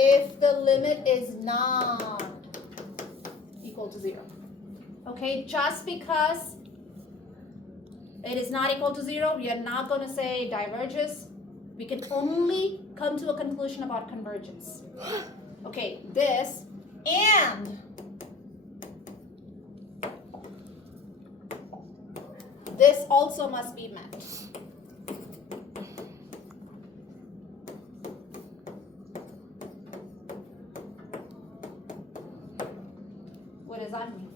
if the limit is not equal to 0. Okay, just because it is not equal to 0, we are not going to say diverges. We can only come to a conclusion about convergence. Okay, this and this also must be met. What does that mean?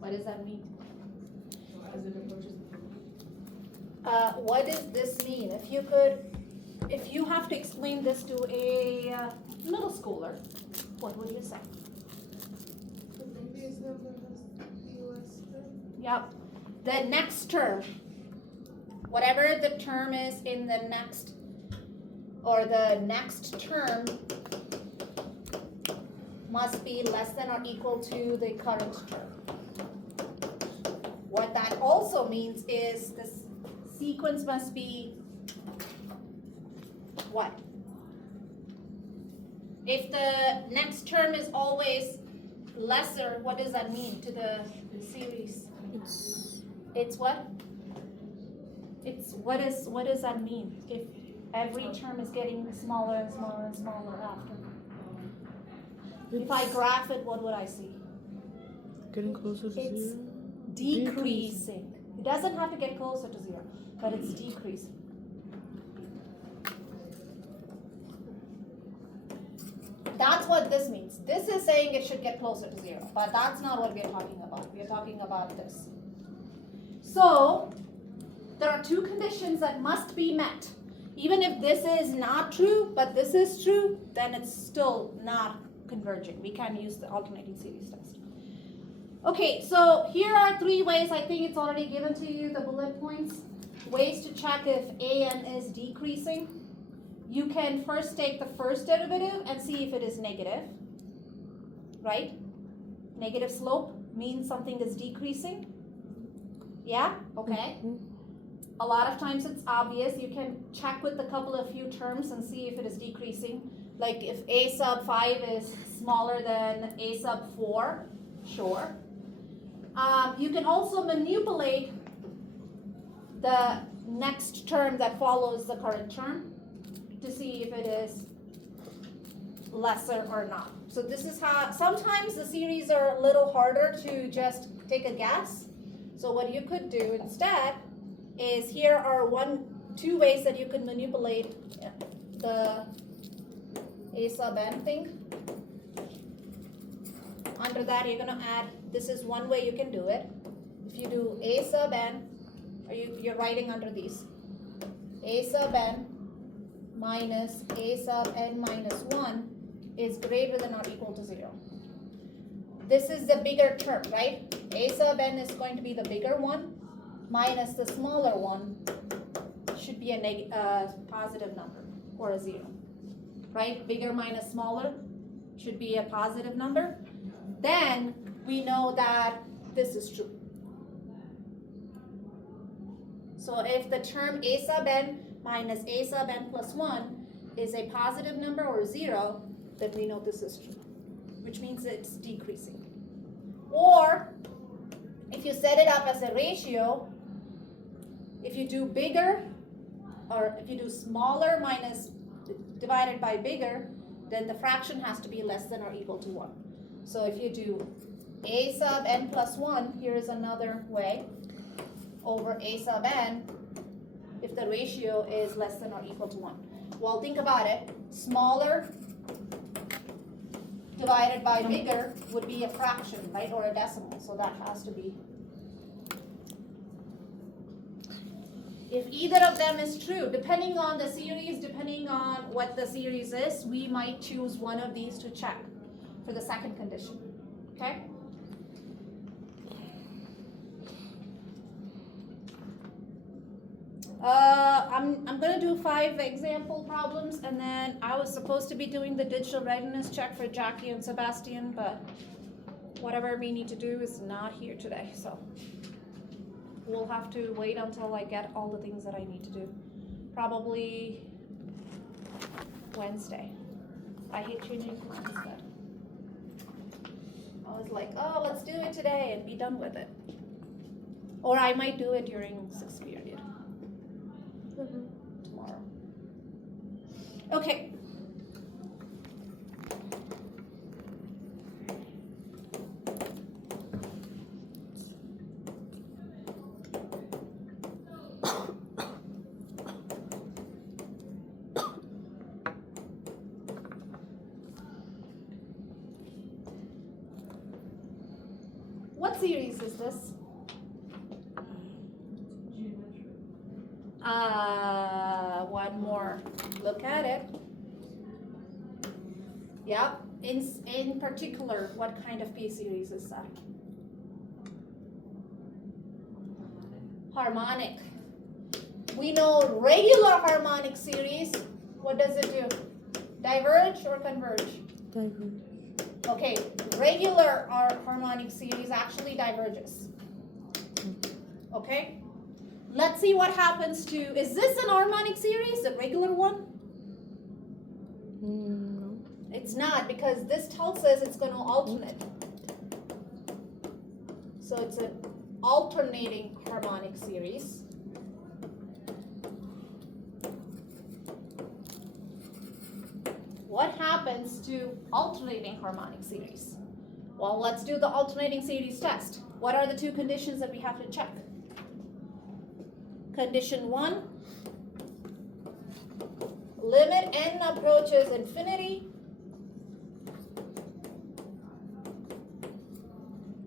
What does that mean? What does this mean? If you have to explain this to a middle schooler, what would you say? Yep. The next term, whatever the term is in the next, or the next term must be less than or equal to the current term. What that also means is this sequence must be what? If the next term is always lesser, what does that mean to the series? It's what? It's what does that mean if every term is getting smaller and smaller and smaller after? If I graph it, what would I see? Getting closer to It's 0? decreasing. It doesn't have to get closer to 0, but it's decreasing. That's what this means. This is saying it should get closer to 0, but that's not what we are talking about. We are talking about this. So, there are two conditions that must be met. Even if this is not true, but this is true, then it's still not converging. We can use the alternating series test. Okay, so here are 3 ways. I think it's already given to you, the bullet points. Ways to check if an is decreasing. You can first take the first derivative and see if it is negative, right? Negative slope means something is decreasing. Yeah? Okay. A lot of times it's obvious. You can check with a couple of few terms and see if it is decreasing. Like if a sub 5 is smaller than a sub 4, sure. You can also manipulate the next term that follows the current term to see if it is lesser or not. So this is how, sometimes the series are a little harder to just take a guess. So what you could do instead is here are 2 ways that you can manipulate the a sub n thing. Under that you're going to add, this is one way you can do it. If you do a sub n, or you're writing under these, a sub n minus a sub n minus 1 is greater than or equal to 0. This is the bigger term, right? A sub n is going to be the bigger one minus the smaller one should be a positive number or a 0, right? Bigger minus smaller should be a positive number. Then we know that this is true. So if the term a sub n minus a sub n plus 1 is a positive number or 0, then we know this is true, which means it's decreasing. Or if you set it up as a ratio, if you do bigger, or if you do smaller minus divided by bigger, then the fraction has to be less than or equal to 1. So if you do a sub n plus 1, here is another way, over a sub n, if the ratio is less than or equal to 1. Well, think about it. Smaller divided by bigger would be a fraction, right, or a decimal, so that has to be. If either of them is true, depending on the series, depending on what the series is, we might choose one of these to check for the second condition, okay? I'm gonna do 5 example problems, and then I was supposed to be doing the digital readiness check for Jackie and Sebastian, but whatever we need to do is not here today, so we'll have to wait until I get all the things that I need to do. Probably Wednesday. I hate changing plans, but I was like, oh, let's do it today and be done with it. Or I might do it during 6th period. Tomorrow. Okay. What series is this? One more look at it. Yep. In particular, what kind of P series is that? Harmonic. We know regular harmonic series. What does it do? Diverge or converge? Diverge. Okay, regular harmonic series actually diverges. Okay? Let's see what happens to, is this an harmonic series, a regular one? No. It's not, because this tells us it's going to alternate. So it's an alternating harmonic series. What happens to alternating harmonic series? Well, let's do the alternating series test. What are the 2 conditions that we have to check? Condition 1, limit n approaches infinity.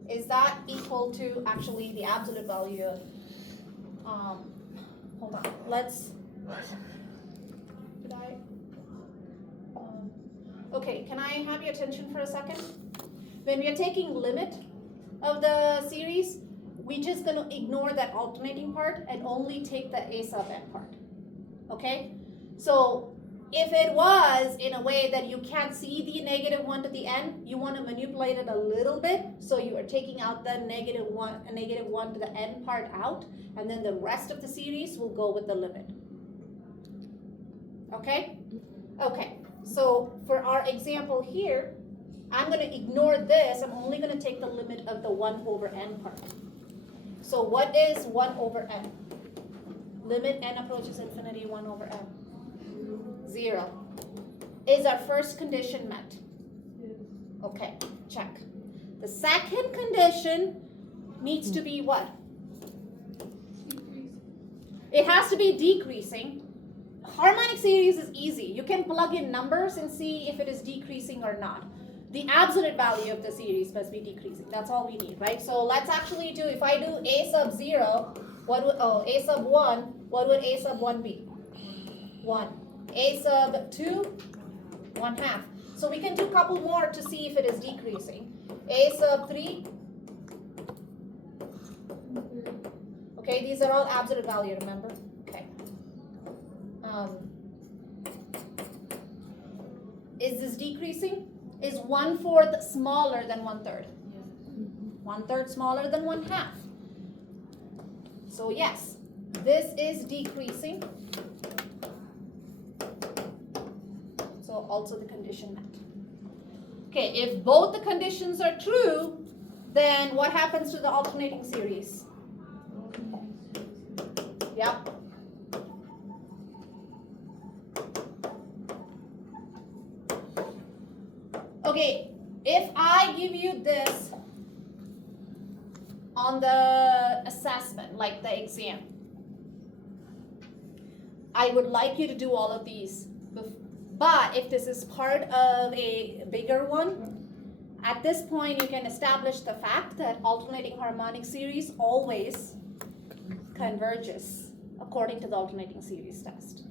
Is that equal to actually the absolute value of, hold on, let's, did I, okay, can I have your attention for a second? When we are taking limit of the series, we're just going to ignore that alternating part and only take the a sub n part. Okay? So if it was in a way that you can't see the -1 to the n, you want to manipulate it a little bit. So you are taking out the -1 to the n part out, and then the rest of the series will go with the limit. Okay? Okay. So for our example here, I'm going to ignore this. I'm only going to take the limit of the 1 over n part. So what is 1 over n? Limit n approaches infinity, 1 over n. 0. Is our first condition met? Okay, check. The second condition needs to be what? It has to be decreasing. Harmonic series is easy. You can plug in numbers and see if it is decreasing or not. The absolute value of the series must be decreasing. That's all we need, right? So let's actually do, if I do a sub 0, what would, a sub 1, what would a sub 1 be? 1. A sub 2, 1/2. So we can do a couple more to see if it is decreasing. A sub 3. Okay, these are all absolute value, remember? Okay. Is this decreasing? Is 1/4 smaller than 1/3? 1/3 smaller than 1/2. So yes, this is decreasing. So also the condition met. Okay, if both the conditions are true, then what happens to the alternating series? Yep. Okay, if I give you this on the assessment, like the exam, I would like you to do all of these. But if this is part of a bigger one, at this point you can establish the fact that alternating harmonic series always converges according to the alternating series test.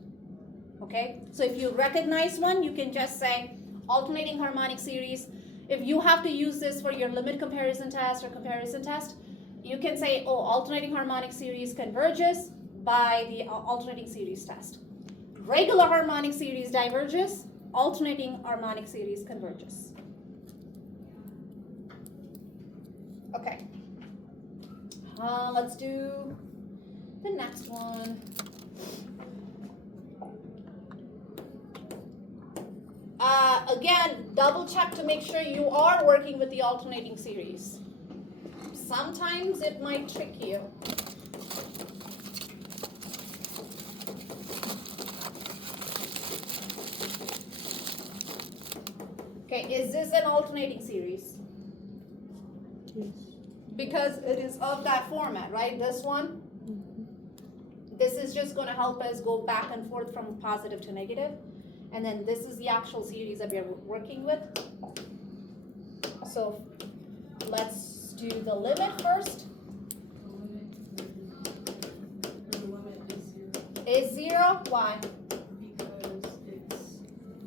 Okay, so if you recognize one, you can just say alternating harmonic series. If you have to use this for your limit comparison test or comparison test, you can say, oh, alternating harmonic series converges by the alternating series test. Regular harmonic series diverges, alternating harmonic series converges. Okay. Let's do the next one. Again, double check to make sure you are working with the alternating series. Sometimes it might trick you. Okay, is this an alternating series? Yes. Because it is of that format, right? This one? This is just going to help us go back and forth from positive to negative. And then this is the actual series that we're working with. So let's do the limit first. The limit Is is 0. 0? Why? Because it's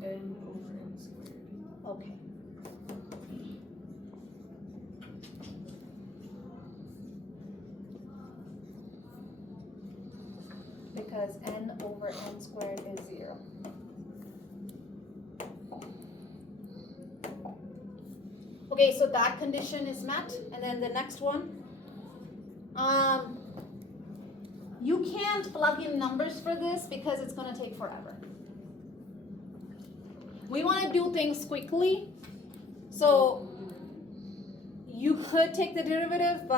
n over n squared. Okay. Because n over n squared is 0. Okay, so that condition is met. And then the next one. You can't plug in numbers for this because it's going to take forever. We want to do things quickly. So you could take the derivative, but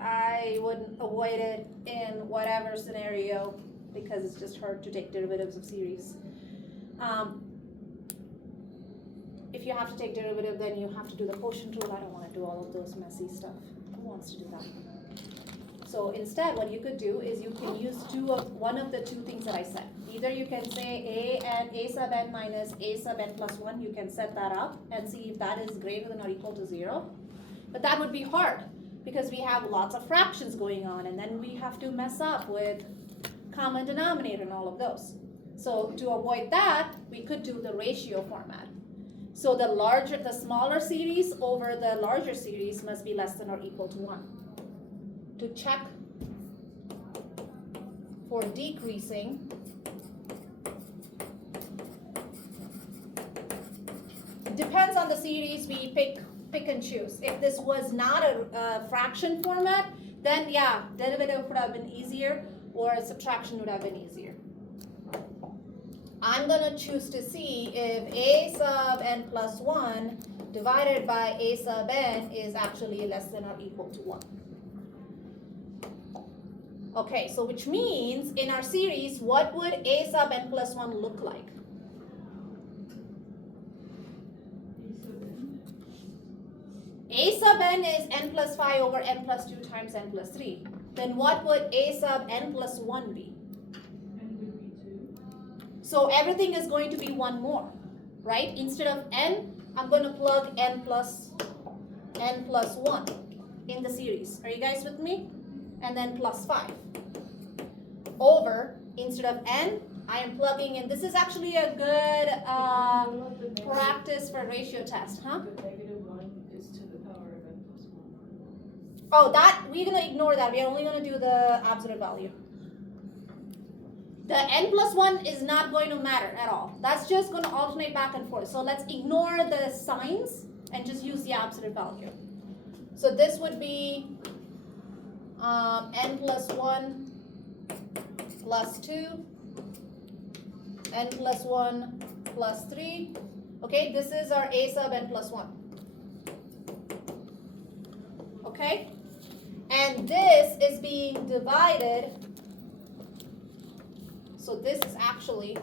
I would avoid it in whatever scenario because it's just hard to take derivatives of series. If you have to take derivative, then you have to do the quotient rule. I don't want to do all of those messy stuff. Who wants to do that? So instead, what you could do is you can use one of the two things that I said. Either you can say a sub n minus a sub n plus 1. You can set that up and see if that is greater than or equal to 0. But that would be hard because we have lots of fractions going on, and then we have to mess up with common denominator and all of those. So to avoid that, we could do the ratio format. So the smaller series over the larger series must be less than or equal to 1. To check for decreasing, depends on the series, we pick and choose. If this was not a fraction format, then yeah, derivative would have been easier or subtraction would have been easier. I'm going to choose to see if a sub n plus 1 divided by a sub n is actually less than or equal to 1. Okay, so which means in our series, what would a sub n plus 1 look like? A sub n is n plus 5 over n plus 2 times n plus 3. Then what would a sub n plus 1 be? N would be 2. So everything is going to be 1 more, right? Instead of n, I'm going to plug n plus 1 in the series. Are you guys with me? And then plus 5. Over, instead of n, I am plugging in. This is actually a good practice for ratio test, huh? The negative 1 is to the power of n plus 1. Oh, that, we're going to ignore that. We're only going to do the absolute value. The n plus 1 is not going to matter at all. That's just going to alternate back and forth. So let's ignore the signs and just use the absolute value. So this would be n plus 1 plus 2, n plus 1 plus 3. Okay, this is our a sub n plus 1. Okay, and this is being divided. So this is actually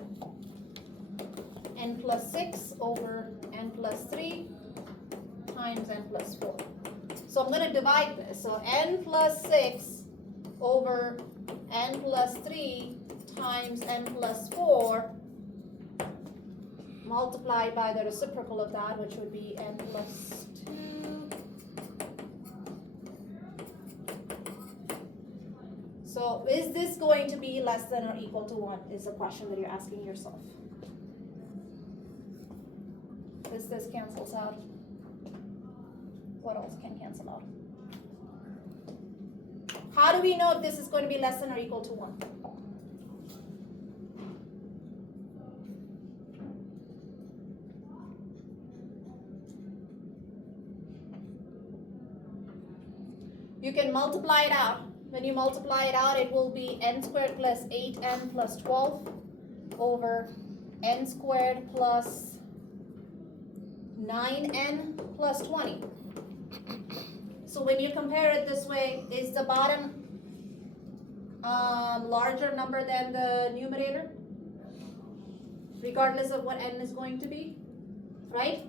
n plus 6 over n plus 3 times n plus 4. So I'm going to divide this. So n plus 6 over n plus 3 times n plus 4 multiplied by the reciprocal of that, which would be n plus 2. So is this going to be less than or equal to 1 is the question that you're asking yourself. This cancels out. What else can cancel out? How do we know if this is going to be less than or equal to 1? You can multiply it out. When you multiply it out, it will be n squared plus 8n plus 12 over n squared plus 9n plus 20. So when you compare it this way, is the bottom larger number than the numerator? Regardless of what n is going to be, right?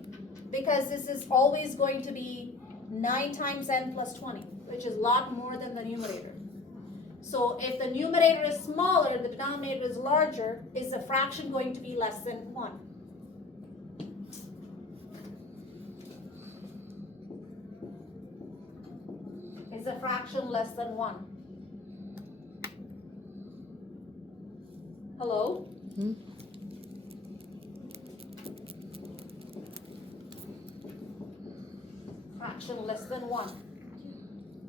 Because this is always going to be 9 times n plus 20, which is a lot more than the numerator. So if the numerator is smaller, the denominator is larger, is the fraction going to be less than 1? Is the fraction less than 1? Hello? Hmm? Fraction less than 1.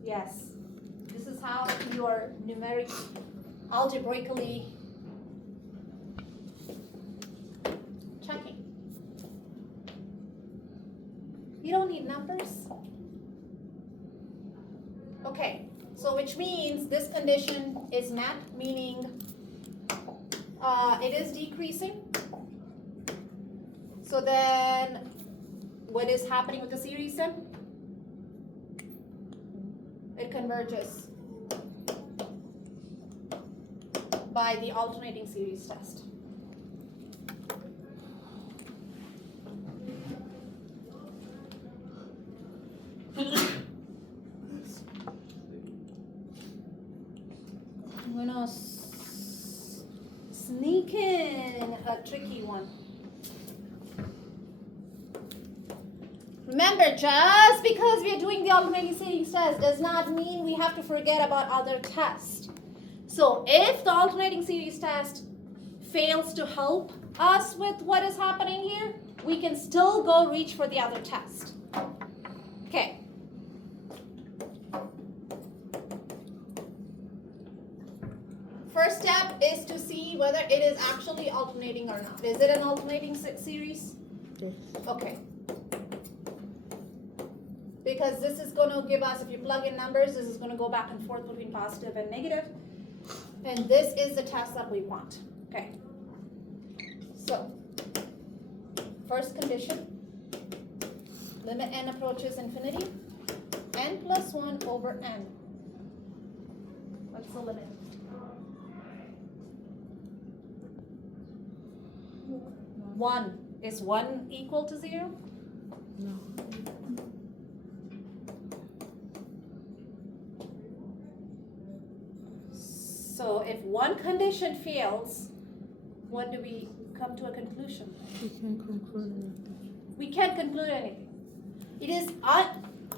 Yes. This is how you are algebraically checking. You don't need numbers. Okay, so which means this condition is met, meaning it is decreasing. So then what is happening with the series then? It converges by the alternating series test. I'm gonna sneak in a tricky one. Remember, just because we are doing the alternating series test does not mean we have to forget about other tests. So if the alternating series test fails to help us with what is happening here, we can still go reach for the other test. Okay. First step is to see whether it is actually alternating or not. Is it an alternating series? Yes. Okay. Because this is going to give us, if you plug in numbers, this is going to go back and forth between positive and negative. And this is the test that we want. Okay. So, first condition, limit n approaches infinity, n plus 1 over n. What's the limit? 1. Is 1 equal to 0? No. So if one condition fails, when do we come to a conclusion? We can't conclude anything. We can't conclude anything. It is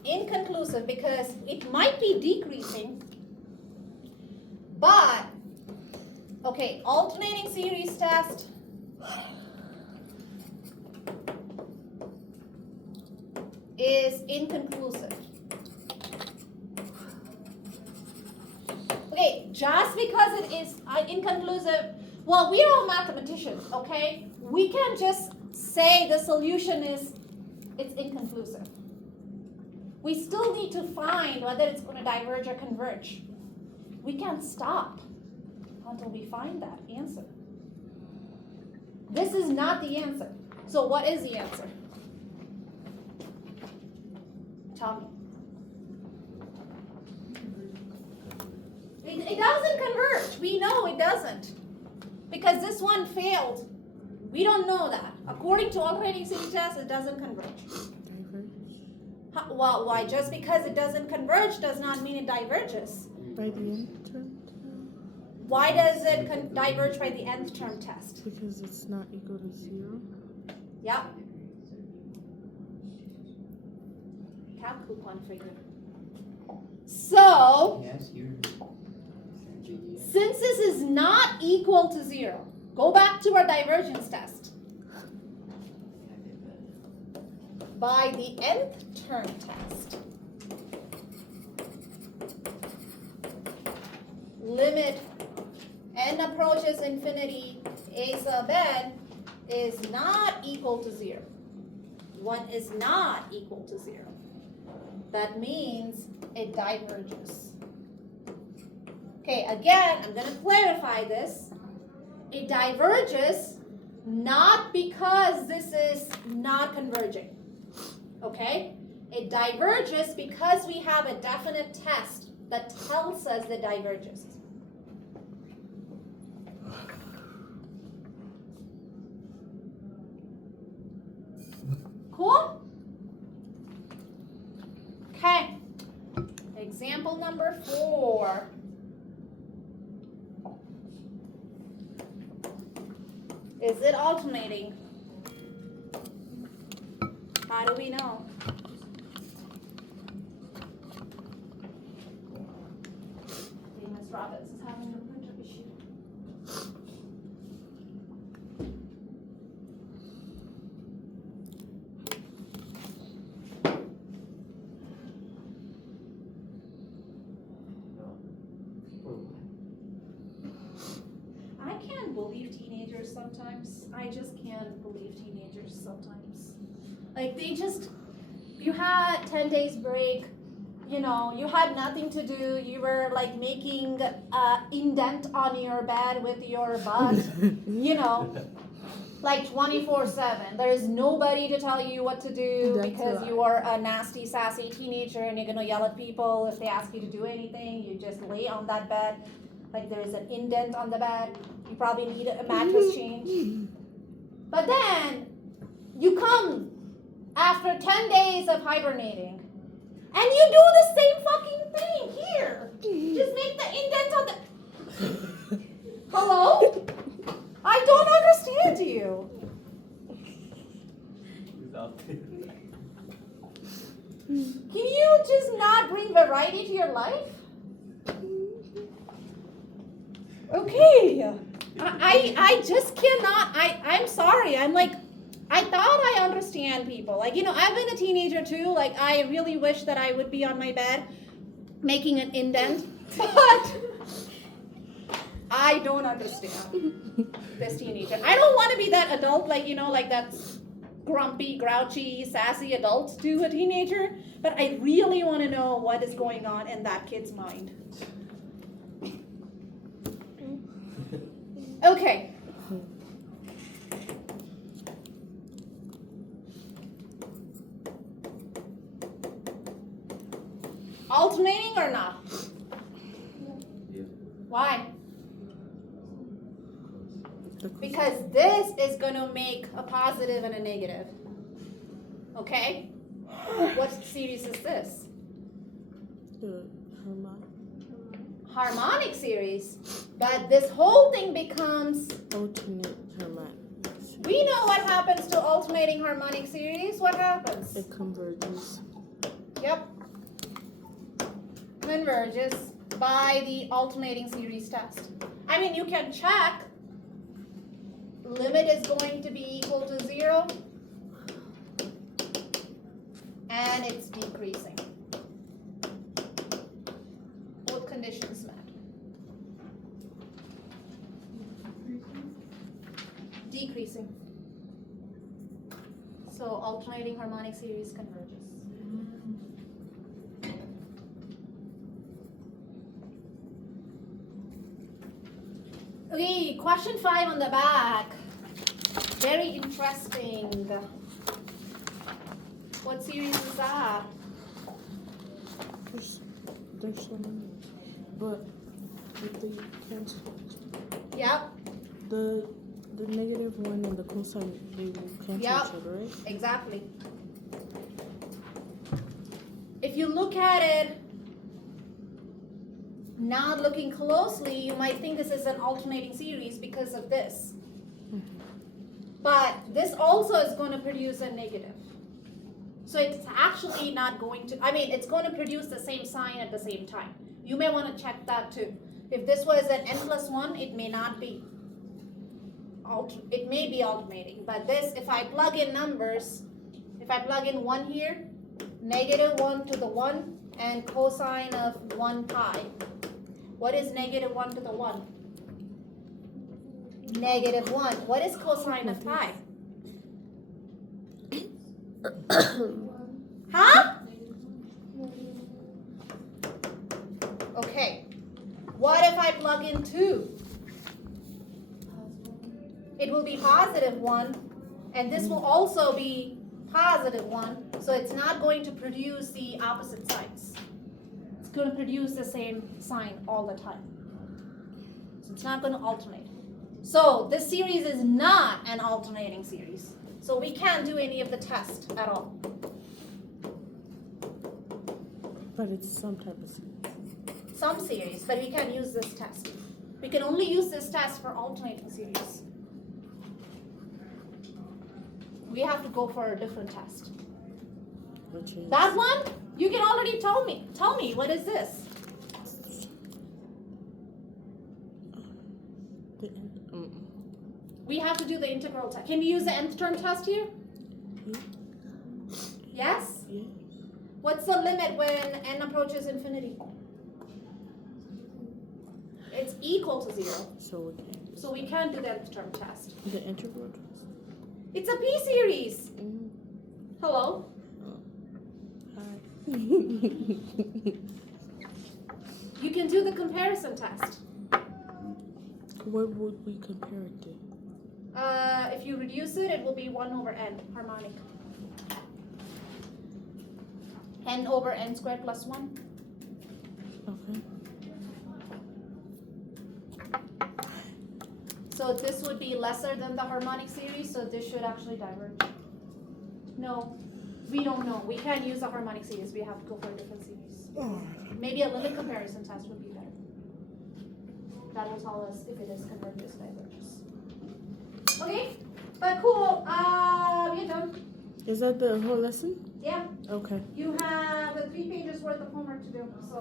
inconclusive because it might be decreasing, but, okay, alternating series test is inconclusive. Okay, just because it is inconclusive, well, we're all mathematicians, okay? We can't just say the solution is, it's inconclusive. We still need to find whether it's going to diverge or converge. We can't stop until we find that answer. This is not the answer. So what is the answer? Tell me. It doesn't converge. We know it doesn't. Because this one failed. We don't know that. According to alternating series test, it doesn't converge. Diverge. Well, why? Just because it doesn't converge does not mean it diverges. By the nth term? Why does it diverge by the nth term test? Because it's not equal to 0. Yep. Cat coupon figure. So, Yes, you're. since this is not equal to 0, go back to our divergence test. By the nth term test, limit n approaches infinity a sub n is not equal to 0. 1 is not equal to 0. That means it diverges. Okay, again, I'm going to clarify this. It diverges not because this is not converging. Okay? It diverges because we have a definite test that tells us it diverges. Cool? Okay. Example number 4. Is it alternating? How do we know? Miss Roberts is having a printer issue. I can't believe teenagers sometimes. I just can't believe teenagers sometimes. Like you had 10 days break, you know, you had nothing to do. You were like making an indent on your bed with your butt, you know, like 24/7. There is nobody to tell you what to do. That's because right. you are a nasty, sassy teenager and you're going to yell at people if they ask you to do anything. You just lay on that bed. Like there is an indent on the bed. You probably need a mattress change. But then you come after 10 days of hibernating and you do the same fucking thing here. Just make the indent on the... Hello? I don't understand you. Can you just not bring variety to your life? Okay. I just cannot. I'm sorry. I'm like, I thought I understand people. Like, you know, I've been a teenager too. Like, I really wish that I would be on my bed making an indent. But I don't understand this teenager. I don't want to be that adult, like, you know, like that grumpy, grouchy, sassy adult to a teenager. But I really want to know what is going on in that kid's mind. Okay. Alternating or not? Yeah. Why? Because this is going to make a positive and a negative. Okay? What series is this? The Harmonic series. But this whole thing becomes... alternate harmonic. We know what happens to alternating harmonic series. What happens? It converges. Yep. Converges by the alternating series test. I mean, you can check. Limit is going to be equal to 0. And it's decreasing. Both conditions met. Decreasing. So alternating harmonic series converges. Okay, question 5 on the back. Very interesting. What series is that? There's so many. But if they cancel, Yep, the negative one and the cosine, they will cancel Yep. each other, right? exactly. If you look at it, not looking closely, you might think this is an alternating series because of this. But this also is going to produce a negative. So it's actually not going to, I mean, it's going to produce the same sign at the same time. You may want to check that too. If this was an n+1, it may not be. It may be alternating. But this, if I plug in numbers, if I plug in 1 here, -1 to the 1, and cosine of 1 pi. What is negative 1 to the 1? Negative 1. What is cosine of pi? Huh? Okay. What if I plug in 2? It will be positive 1, and this will also be positive 1, so it's not going to produce the opposite signs. It's going to produce the same sign all the time. So it's not going to alternate. So this series is not an alternating series. So we can't do any of the test at all. But it's some type of Some series, but we can't use this test. We can only use this test for alternating series. We have to go for a different test. which is That one, you can already tell me. Tell me, what is this? the We have to do the integral test. Can we use the nth term test here? Yes? yeah. What's the limit when n approaches infinity? It's equal to 0. So we can So we can't do the nth term test. the integral test. It's a p series. Hello? Hi. You can do the comparison test. What would we compare it to? If you reduce it, it will be 1 over n, harmonic. N over n squared plus 1. Okay. So this would be lesser than the harmonic series, so this should actually diverge. No, we don't know. We can't use a harmonic series. We have to go for a different series. Maybe a limit comparison test would be better. That will tell us if it is converges, diverges. Okay, but cool. We're done. Is that the whole lesson? Yeah, Okay. you have 3 pages worth of homework to do. So.